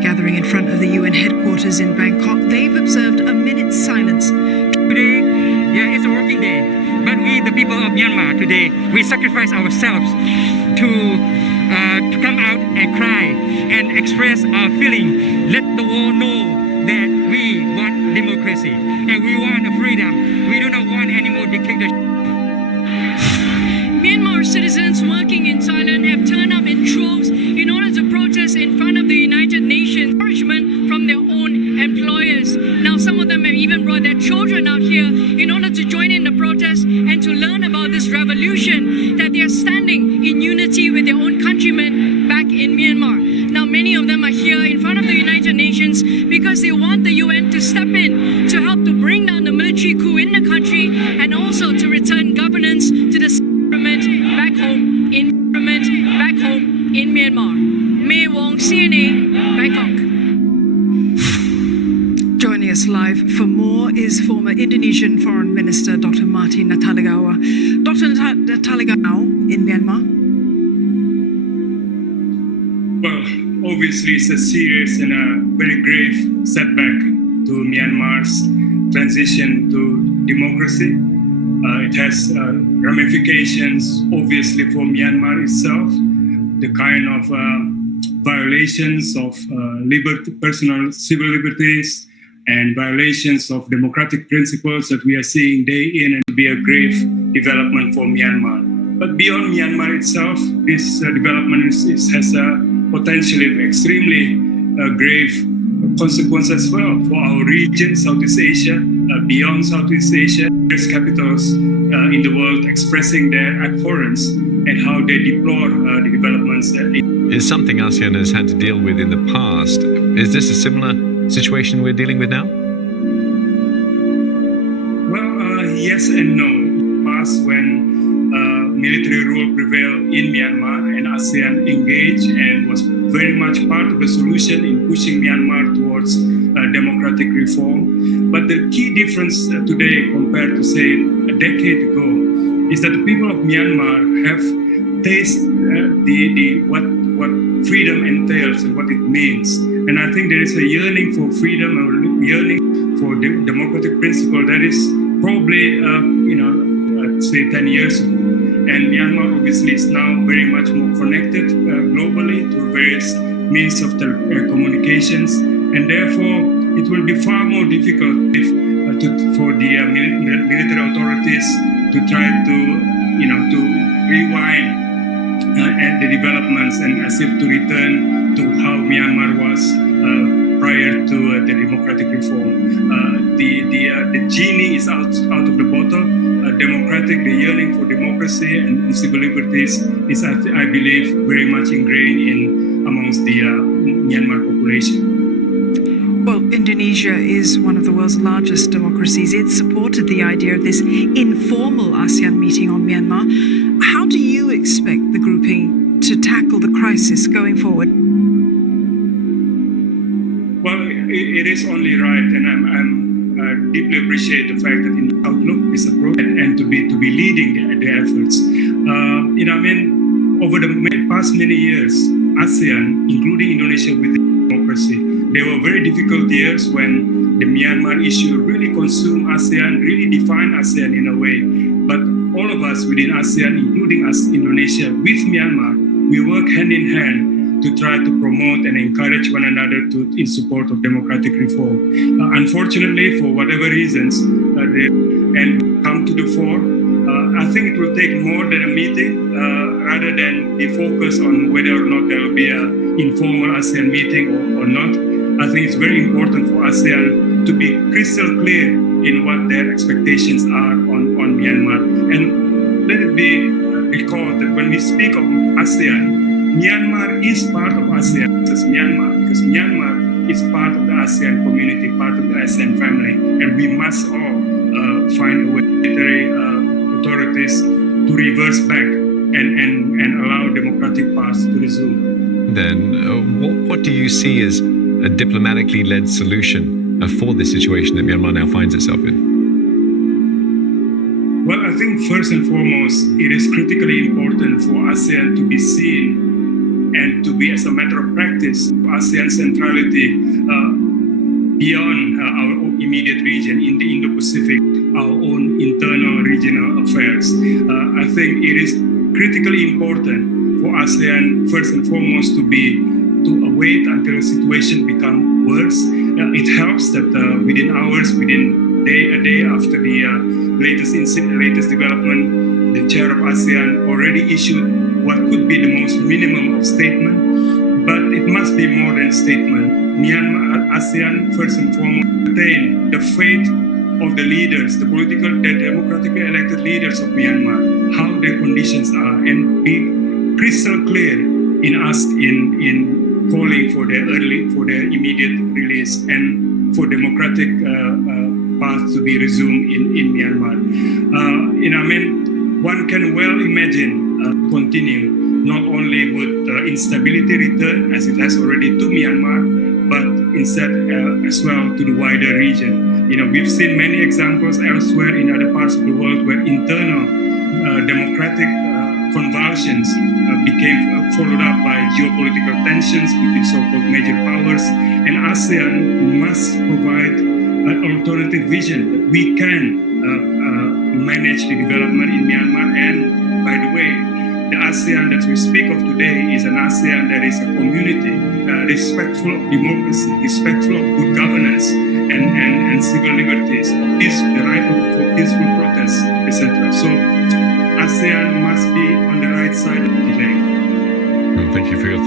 Gathering in front of the UN headquarters in Bangkok, they've observed a minute's silence. Today, yeah, it's a working day, but we, the people of Myanmar today, we sacrifice ourselves to come out and cry and express our feeling. Let the world know that we want democracy and we want freedom. We do not want any more dictatorship. Myanmar citizens working in Thailand have turned up in droves in order to protest in front of the United Nations. Encouragement from their own employers. Now some of them have even brought their children out here in order to join in the protest and to learn about this revolution, that they are standing in unity with their own countrymen back in Myanmar. Now many of them are here in front of the United Nations because they want the UN to step in to help to bring down the military coup in the country and also to return governance to the government back home in Myanmar. May Wong, CNA, Bangkok. Joining us live for more is former Indonesian Foreign Minister Dr. Martin Natalegawa. Dr. Natalegawa in Myanmar. Well, obviously it's a serious and a very grave setback to Myanmar's transition to democracy. It has ramifications, obviously, for Myanmar itself. The kind of violations of personal civil liberties and violations of democratic principles that we are seeing day in and be a grave development for Myanmar. But beyond Myanmar itself, this development has a potentially extremely grave consequence as well for our region, Southeast Asia, beyond Southeast Asia. There's capitals in the world expressing their abhorrence and how they deplore the developments. Is something ASEAN has had to deal with in the past. Is this a similar situation we're dealing with now? Well, yes and no. Past when military rule prevailed in Myanmar and ASEAN engaged and was very much part of the solution in pushing Myanmar towards democratic reform. But the key difference today compared to, say, a decade ago is that the people of Myanmar have tasted what freedom entails and what it means. And I think there is a yearning for freedom or yearning for democratic principle that is probably, say 10 years ago. And Myanmar obviously is now very much more connected globally to various means of communications. And therefore, it will be far more difficult for the military authorities to try to rewind the developments and as if to return to how Myanmar was prior to the democratic reform. The genie is out of the bottle. The yearning for democracy and civil liberties is, I believe, very much ingrained amongst the Myanmar population. Well, Indonesia is one of the world's largest democracies. It supported the idea of this informal ASEAN meeting on Myanmar. How do you expect the grouping to tackle the crisis going forward? Well, it is only right, and I deeply appreciate the fact that in the outlook is appropriate and to be leading the efforts. Over the past many years, ASEAN, including Indonesia with democracy, there were very difficult years when the Myanmar issue really consumed ASEAN, really defined ASEAN in a way. But all of us within ASEAN, including us, Indonesia, with Myanmar, we work hand in hand to try to promote and encourage one another in support of democratic reform. Unfortunately, for whatever reasons, and come to the fore, I think it will take more than a meeting rather than be focused on whether or not there will be an informal ASEAN meeting or not. I think it's very important for ASEAN to be crystal clear in what their expectations are on Myanmar. And let it be recalled that when we speak of ASEAN, Myanmar is part of ASEAN because Myanmar is part of the ASEAN community, part of the ASEAN family, and we must all find a way, military authorities, to reverse back and allow democratic paths to resume. Then, what do you see as a diplomatically led solution for the situation that Myanmar now finds itself in? Well, I think first and foremost, it is critically important for ASEAN to be seen and to be as a matter of practice, ASEAN centrality beyond our immediate region in the Indo-Pacific, our own internal regional affairs. I think it is critically important for ASEAN, first and foremost, to await until the situation becomes worse. It helps that within hours, within a day after the latest development, the chair of ASEAN already issued what could be the most minimum of statement, but it must be more than statement. Myanmar, ASEAN, first and foremost, retain the faith of the leaders, the democratically elected leaders of Myanmar, how their conditions are, and be crystal clear in calling for their immediate release and for democratic path to be resumed in Myanmar. One can well imagine continue. Not only would instability return, as it has already to Myanmar, but instead as well to the wider region. We've seen many examples elsewhere in other parts of the world where internal democratic convulsions became followed up by geopolitical tensions between so-called major powers, and ASEAN must provide an alternative vision that we can manage the development in Myanmar. And by the way, the ASEAN that we speak of today is an ASEAN that is a community respectful of democracy, respectful of good governance and civil liberties, the right for peaceful protests, etc. So ASEAN must be on the right side of the debate. Thank you for your